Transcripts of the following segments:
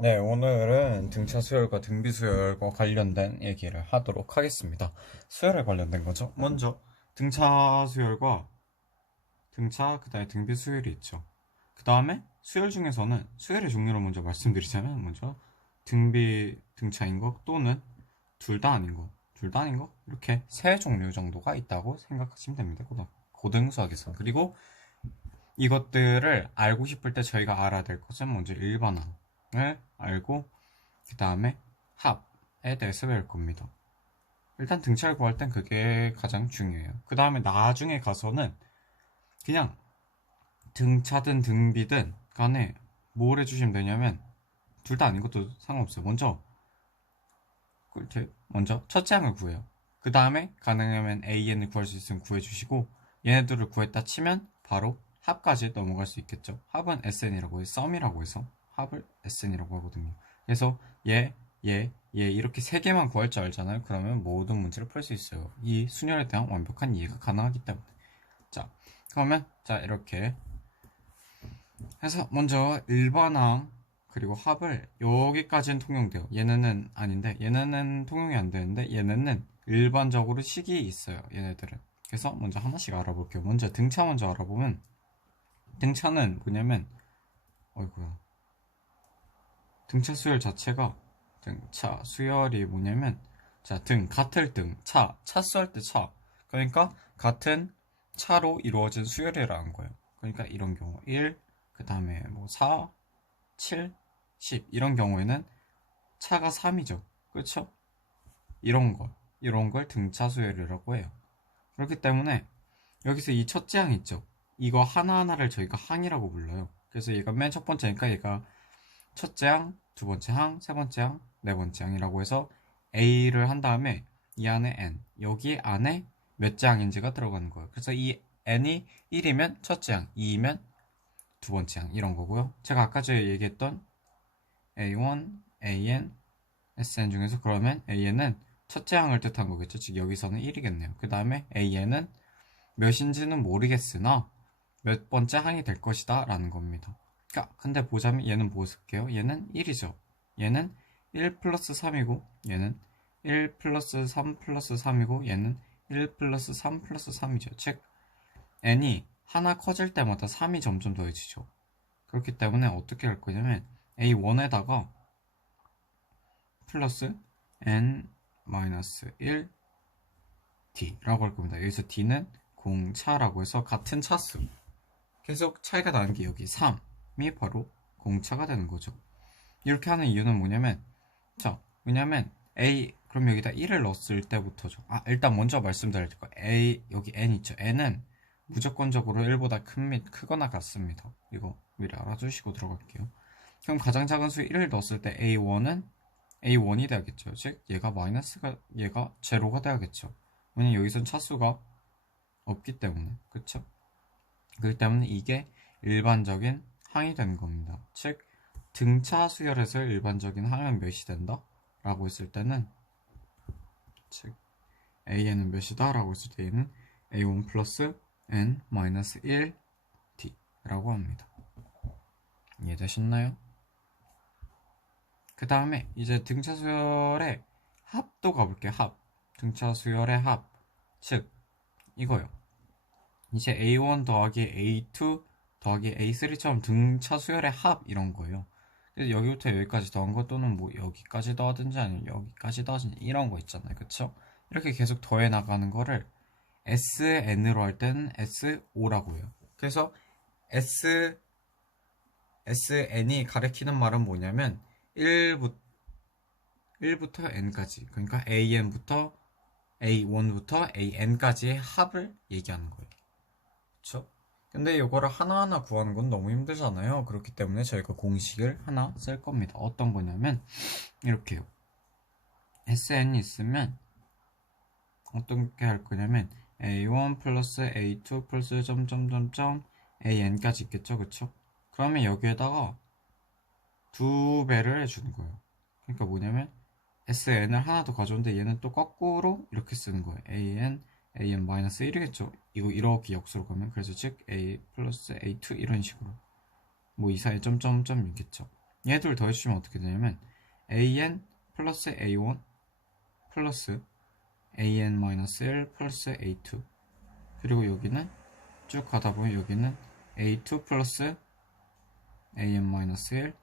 네, 오늘은 등차 수열과 등비 수열과 관련된 얘기를 하도록 하겠습니다. 수열에 관련된 거죠. 먼저 등차 수열과 그다음에 등비 수열이 있죠. 그 다음에 수열 중에서는 수열의 종류를 먼저 말씀드리자면 먼저 등비 등차인 거 또는 둘 다 아닌 거, 둘 다 아닌 거 이렇게 세 종류 정도가 있다고 생각하시면 됩니다. 고등수학에서. 그리고 이것들을 알고 싶을 때 저희가 알아야 될 것은 먼저 일반항을 알고 그 다음에 합에 대해서 배울 겁니다. 일단 등차를 구할 땐 그게 가장 중요해요. 그 다음에 나중에 가서는 그냥 등차든 등비든 간에 뭘 해주시면 되냐면 둘 다 아닌 것도 상관없어요. 먼저 첫째 항을 구해요. 그 다음에 가능하면 AN을 구할 수 있으면 구해주시고 얘네들을 구했다 치면 바로 합까지 넘어갈 수 있겠죠. 합은 SN이라고 해서 썸이라고 해서 합을 SN이라고 하거든요. 그래서 얘 이렇게 세 개만 구할 줄 알잖아요. 그러면 모든 문제를 풀 수 있어요. 이 순열에 대한 완벽한 이해가 가능하기 때문에. 자, 그러면 자 이렇게 해서 먼저 일반항 그리고 합을 여기까지는 통용돼요. 얘네는 아닌데 얘네는 통용이 안 되는데 얘네는 일반적으로 식이 있어요. 얘네들은. 그래서 먼저 하나씩 알아볼게요. 먼저 등차 먼저 알아보면 등차는 뭐냐면 어이구야 등차 수열 자체가 등차 수열이 뭐냐면 자 같을 차 수할 때 차 그러니까 같은 차로 이루어진 수열이라는 거예요. 그러니까 이런 경우 1 그 다음에 뭐 4 7 10 이런 경우에는 차가 3이죠. 그렇죠? 이런 걸 등차 수열이라고 해요. 그렇기 때문에 여기서 이 첫째 항 있죠. 이거 하나하나를 저희가 항이라고 불러요. 그래서 얘가 맨 첫 번째니까 얘가 첫째 항, 두 번째 항, 세 번째 항, 네 번째 항이라고 해서 A를 한 다음에 이 안에 N, 여기 안에 몇째 항인지가 들어가는 거예요. 그래서 이 N이 1이면 첫째 항, 2이면 두 번째 항 이런 거고요. 제가 아까 전에 얘기했던 A1, AN, SN 중에서 그러면 AN은 첫째 항을 뜻한 거겠죠. 즉 여기서는 1이겠네요. 그 다음에 AN은 몇인지는 모르겠으나 몇 번째 항이 될 것이다 라는 겁니다. 근데 보자면 얘는 뭐 쓸게요? 얘는 1이죠. 얘는 1 플러스 3이고 얘는 1 플러스 3 플러스 3이고 얘는 1 플러스 3 플러스 3이죠. 즉 n이 하나 커질 때마다 3이 점점 더해지죠. 그렇기 때문에 어떻게 할 거냐면 a1에다가 플러스 n 마이너스 1 d라고 할 겁니다. 여기서 d는 공차라고 해서 같은 차수 계속 차이가 나는 게 여기 3이 바로 공차가 되는 거죠. 이렇게 하는 이유는 뭐냐면 자 왜냐면 그럼 여기다 1을 넣었을 때부터죠. 일단 먼저 말씀드릴 거 여기 n 있죠. n은 무조건적으로 1보다 크거나 같습니다. 이거 미리 알아두시고 들어갈게요. 그럼 가장 작은 수 1을 넣었을 때 a1은 a1이 돼야겠죠. 즉 얘가 제로가 돼야겠죠. 왜냐면 여기선 차수가 없기 때문에. 그쵸? 그렇기 때문에 이게 일반적인 항이 되는 겁니다. 즉 등차 수열에서 일반적인 항은 몇이 된다? 라고 했을 때는 즉 AN은 몇이다? 라고 했을 때 A는 A1 플러스 N 마이너스 1 D라고 합니다. 이해되셨나요? 그 다음에 이제 등차 수열의 합도 가볼게요. 등차 수열의 합. 즉 이거요. 이제 A1 더하기 A2 더하기 A3처럼 등차 수열의 합 이런 거예요. 그래서 여기부터 여기까지 더한 거 또는 뭐 여기까지 더하든지 아니면 여기까지 더하든지 이런 거 있잖아요. 그쵸? 이렇게 계속 더해 나가는 거를 SN으로 할 때는 SO라고 해요. 그래서 SN이 가리키는 말은 뭐냐면 1부터 N까지 그러니까 A1부터 AN까지의 합을 얘기하는 거예요. 그쵸? 근데 이거를 하나하나 구하는 건 너무 힘들잖아요. 그렇기 때문에 저희가 공식을 하나 쓸 겁니다. 어떤 거냐면 이렇게요. SN이 있으면 어떻게 할 거냐면 A1 플러스 A2 플러스 점점점점 AN까지 있겠죠. 그쵸? 그러면 여기에다가 두 배를 해주는 거예요. 그러니까 뭐냐면 SN을 하나 더 가져오는데 얘는 또 거꾸로 이렇게 쓰는 거예요. AN 마이너스 1이겠죠. 이거 이렇게 역수로 가면 그래서 즉 A 플러스 A2 이런 식으로 뭐 이 사이에 점점점 있겠죠. 얘들 더해주시면 어떻게 되냐면 an 플러스 a1 플러스 an-1 플러스 a2 그리고 여기는 쭉 가다 보면 여기는 a2 플러스 an-1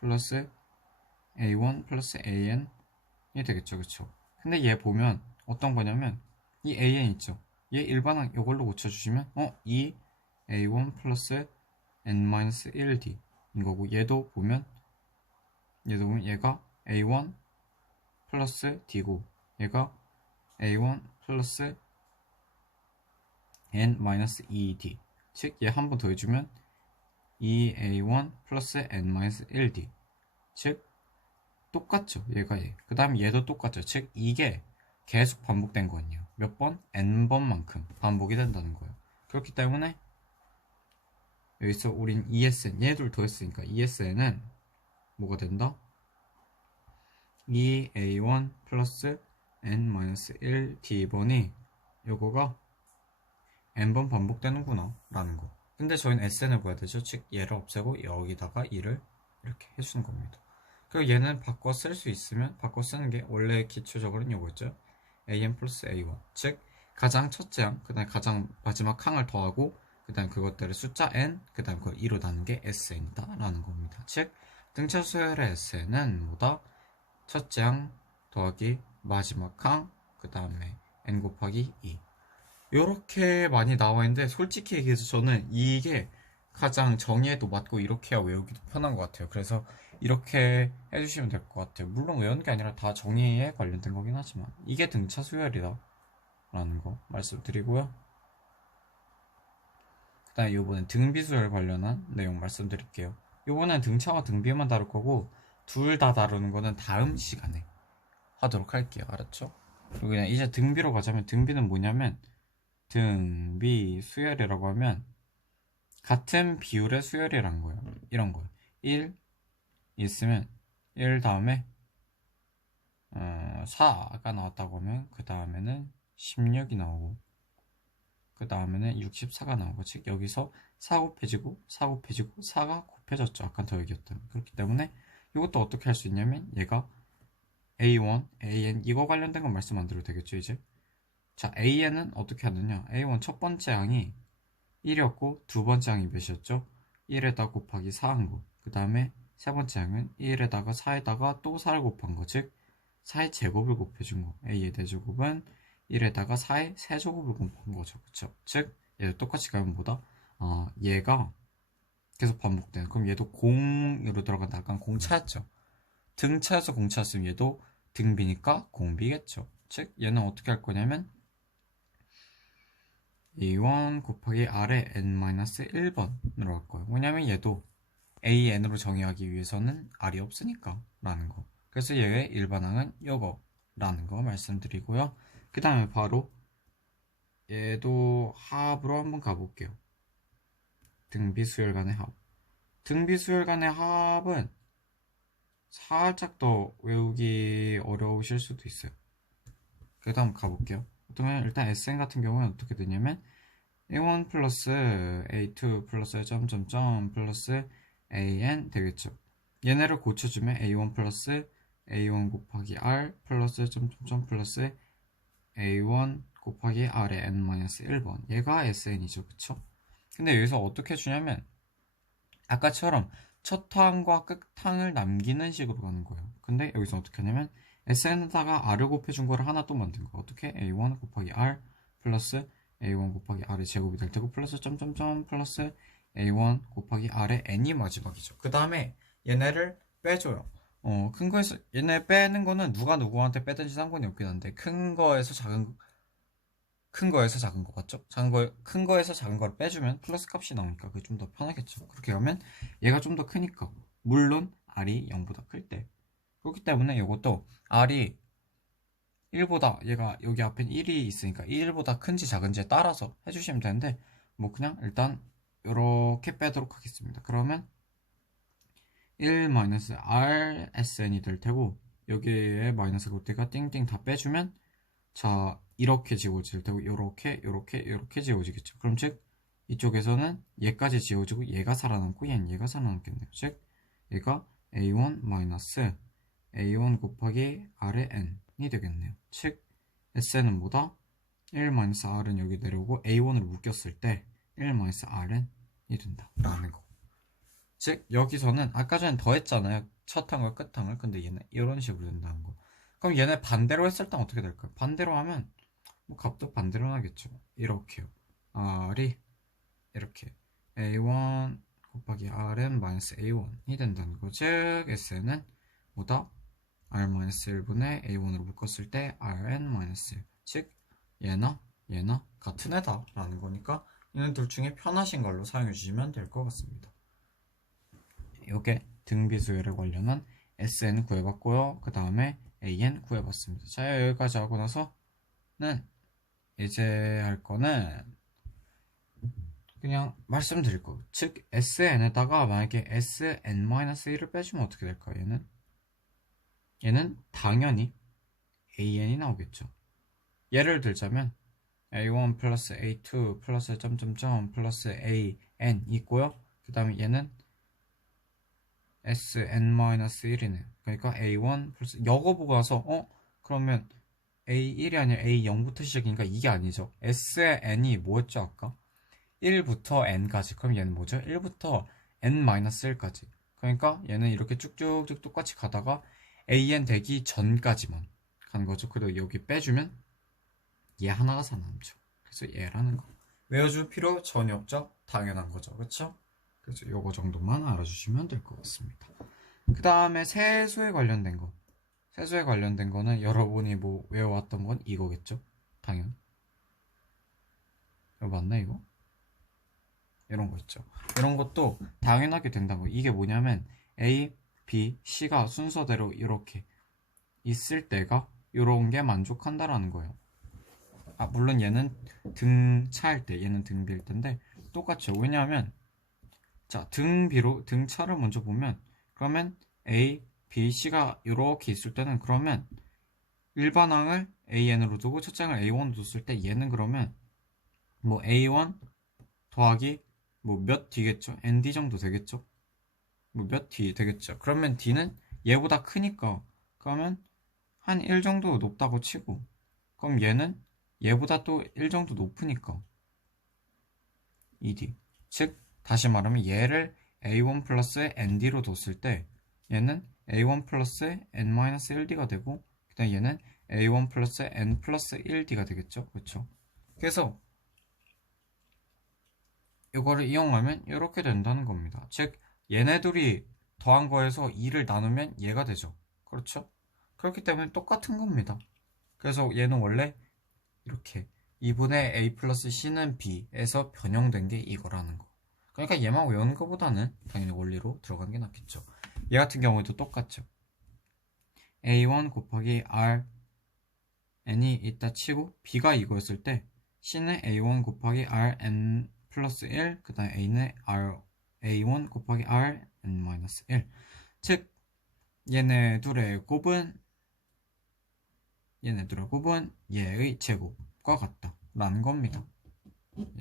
플러스 a1 플러스 an이 되겠죠. 그쵸? 근데 얘 보면 어떤 거냐면 이 an 있죠? 얘 일반항 이걸로 고쳐주시면 이 a1 플러스 n-1d 인 거고 얘도 보면 얘가 a1 플러스 d고 얘가 a1 플러스 n-2d 즉 얘 한 번 더 해주면 2a1 플러스 n-1d 즉 똑같죠. 얘가 얘. 그 다음 얘도 똑같죠. 즉 이게 계속 반복된 거예요. 몇 번? n번만큼 반복이 된다는 거예요. 그렇기 때문에 여기서 우린 ESN 얘들 더했으니까 ESN은 뭐가 된다? 2a1 플러스 n-1d번이 요거가 n번 반복되는구나 라는 거. 근데 저희는 SN을 구해야 되죠. 즉 얘를 없애고 여기다가 2를 이렇게 해주는 겁니다. 그리고 얘는 바꿔 쓸 수 있으면 바꿔 쓰는 게 원래 기초적으로는 요거였죠. an 플러스 a1 즉 가장 첫째 항 그 다음에 가장 마지막 항을 더하고 그 다음 그것들을 숫자 n 그 다음 그걸 2로 나눈 게 SN이다 라는 겁니다. 즉 등차 수열의 SN은 뭐다? 첫째 항 더하기 마지막 항 그 다음에 n 곱하기 2 요렇게 많이 나와 있는데 솔직히 얘기해서 저는 이게 가장 정의에도 맞고 이렇게 해야 외우기도 편한 것 같아요. 그래서 이렇게 해주시면 될 것 같아요. 물론 외우는 게 아니라 다 정의에 관련된 거긴 하지만 이게 등차 수열이다 라는 거 말씀드리고요. 그 다음에 요번엔 등비 수열 관련한 내용 말씀드릴게요. 요번엔 등차와 등비만 다룰 거고 둘 다 다루는 거는 다음 시간에 하도록 할게요. 알았죠? 그리고 그냥 이제 등비로 가자면 등비는 뭐냐면 등비 수열이라고 하면 같은 비율의 수열이란 거예요. 이런 거예요. 1 있으면 1 다음에 4가 나왔다고 하면 그 다음에는 16이 나오고 그 다음에는 64가 나오고 즉 여기서 4 곱해지고 4 곱해지고 4가 곱해졌죠. 아까 더하기였던. 그렇기 때문에 이것도 어떻게 할 수 있냐면 얘가 A1, AN 이거 관련된 건 말씀 안 드려도 되겠죠 이제. 자 AN은 어떻게 하느냐. A1 첫 번째 항이 1이었고 두 번째 항이 몇이었죠? 1에다 곱하기 4한 거. 그 다음에 세 번째 항은 1에다가 4에다가 또 4를 곱한 거. 즉 4의 제곱을 곱해준 거. A의 대제곱은 1에다가 4의 세제곱을 곱한 거죠. 그쵸? 즉 얘도 똑같이 가면 뭐다? 얘가 계속 반복되는. 그럼 얘도 공으로 들어간다. 약간 공차였죠. 등차에서 공차였으면 얘도 등비니까 공비겠죠. 즉 얘는 어떻게 할 거냐면 A1 곱하기 R의 n-1번으로 할 거예요. 왜냐면 얘도 AN으로 정의하기 위해서는 R이 없으니까 라는 거. 그래서 얘의 일반항은 요거 라는 거 말씀드리고요. 그 다음에 바로 얘도 합으로 한번 가볼게요. 등비수열 간의 합. 등비수열 간의 합은 살짝 더 외우기 어려우실 수도 있어요. 그 다음 가볼게요. 그러면 일단 SN 같은 경우는 어떻게 되냐면 A1 플러스 A2 플러스 점점점 플러스 AN 되겠죠. 얘네를 고쳐주면 A1 플러스 A1 곱하기 R 플러스 점점점 플러스 A1 곱하기 R의 n-1번 얘가 SN이죠. 그쵸? 근데 여기서 어떻게 주냐면 아까처럼 첫 항과 끝 항을 남기는 식으로 가는 거예요. 근데 여기서 어떻게 하냐면 SN에다가 R을 곱해준 거를 하나 또 만든 거. 어떻게? A1 곱하기 R 플러스 A1 곱하기 R의 제곱이 될 테고 플러스 점점점 플러스 A1 곱하기 R의 n이 마지막이죠. 그 다음에 얘네를 빼줘요. 큰 거에서 얘네 빼는 거는 누가 누구한테 빼든지 상관이 없긴 한데 큰 거에서 작은 거 맞죠? 큰 거에서 작은 걸 빼주면 플러스 값이 나오니까 그게 좀 더 편하겠죠. 그렇게 하면 얘가 좀 더 크니까 물론 R이 0보다 클 때. 그렇기 때문에 이것도 R이 1보다 얘가 여기 앞엔 1이 있으니까 1보다 큰지 작은지에 따라서 해주시면 되는데 뭐 그냥 일단 이렇게 빼도록 하겠습니다. 그러면 1-RSN이 될 테고 여기에 마이너스 곱대가 띵띵 다 빼주면 자 이렇게 지워질 테고 요렇게 지워지겠죠. 그럼 즉 이쪽에서는 얘까지 지워지고 얘가 살아남고 얘는 얘가 살아남겠네요. 즉 얘가 a1 마이너스 a1 곱하기 r의 n이 되겠네요. 즉 SN은 뭐다? 1 마이너스 R은 여기 내려오고 A1으로 묶였을 때 1 마이너스 Rn이 된다 라는 거. 즉 여기서는 아까 전에 더했잖아요. 첫 항을 끝 항을. 근데 얘는 이런 식으로 된다는 거. 그럼 얘네 반대로 했을 땐 어떻게 될까요? 반대로 하면 뭐 값도 반대로 나겠죠. 이렇게요. R이 이렇게 A1 곱하기 Rn 마이너스 A1이 된다는 거. 즉 SN은 뭐다? R-1분의 A1으로 묶었을 때 Rn-1. 즉 얘나 같은 애다 라는 거니까 얘는 둘 중에 편하신 걸로 사용해 주시면 될 것 같습니다. 이게 등비수열에 관련한 SN 구해봤고요. 그 다음에 AN 구해봤습니다. 자, 여기까지 하고 나서는 이제 할 거는 그냥 말씀드릴 거. 즉 SN에다가 만약에 SN-1을 빼주면 어떻게 될까요? 얘는 당연히 AN이 나오겠죠. 예를 들자면 A1 플러스 A2 플러스 점점점 플러스 AN 있고요. 그 다음에 얘는 SN-1이네. 그러니까 A1 플러스 이거 보고 나서 그러면 A1이 아니라 A0부터 시작이니까 이게 아니죠. SN이 뭐였죠 아까? 1부터 N까지. 그럼 얘는 뭐죠? 1부터 N-1까지. 그러니까 얘는 이렇게 쭉쭉쭉 똑같이 가다가 AN 되기 전까지만 가는 거죠. 그리고 여기 빼주면 얘 하나가 살아남죠. 그래서 얘라는 거 외워줄 필요 전혀 없죠. 당연한 거죠. 그쵸? 그래서 요거 정도만 알아주시면 될 것 같습니다. 그 다음에 세수에 관련된 거. 세수에 관련된 거는 여러분이 뭐 외워왔던 건 이거겠죠? 당연. 이거 맞나 이거? 이런 거 있죠. 이런 것도 당연하게 된다고. 이게 뭐냐면 A, B, C가 순서대로 이렇게 있을 때가 이런 게 만족한다라는 거예요. 물론 얘는 등차일 때, 얘는 등비일 텐데 똑같죠. 왜냐하면 자, 등차를 먼저 보면 그러면 A, B, C가 이렇게 있을 때는 그러면 일반항을 AN으로 두고 첫째 항을 A1으로 뒀을 때 얘는 그러면 뭐 A1 더하기 뭐 몇 D겠죠? ND 정도 되겠죠? 뭐 몇 D 되겠죠? 그러면 D는 얘보다 크니까 그러면 한 1 정도 높다고 치고 그럼 얘는 얘보다 또 1 정도 높으니까 2D. 즉 다시 말하면 얘를 A1 플러스 ND로 뒀을 때 얘는 A1 플러스 N-1D가 되고 그 다음 얘는 A1 플러스 N 플러스 1D가 되겠죠. 그렇죠? 그래서 이거를 이용하면 이렇게 된다는 겁니다. 즉 얘네들이 더한 거에서 2를 나누면 얘가 되죠. 그렇죠? 그렇기 때문에 똑같은 겁니다. 그래서 얘는 원래 이렇게 2분의 A 플러스 C는 B에서 변형된 게 이거라는 거. 그러니까 얘만 외우는 것보다는 당연히 원리로 들어가는 게 낫겠죠. 얘 같은 경우에도 똑같죠. A1 곱하기 Rn이 있다 치고 B가 이거였을 때 C는 A1 곱하기 Rn 플러스 1, 그 다음에 A는 A1 곱하기 Rn-1. 즉 얘네 둘의 곱은 얘의 제곱과 같다 라는 겁니다.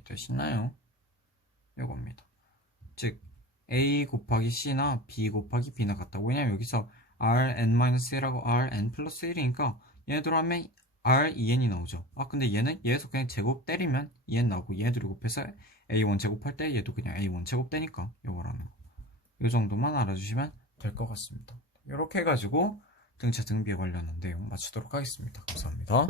되시나요? 이겁니다. 즉 A 곱하기 C나 B 곱하기 B나 같다. 왜냐면 여기서 Rn-1하고 Rn 플러스 1이니까 얘네들 하면 R2n이 나오죠. 근데 얘에서 그냥 제곱 때리면 2n 나오고 얘네들이 곱해서 A1 제곱할 때 얘도 그냥 A1 제곱 되니까 이거라는 거. 이 정도만 알아주시면 될 것 같습니다. 이렇게 해가지고 등차 등비에 관련한 내용 마치도록 하겠습니다. 감사합니다.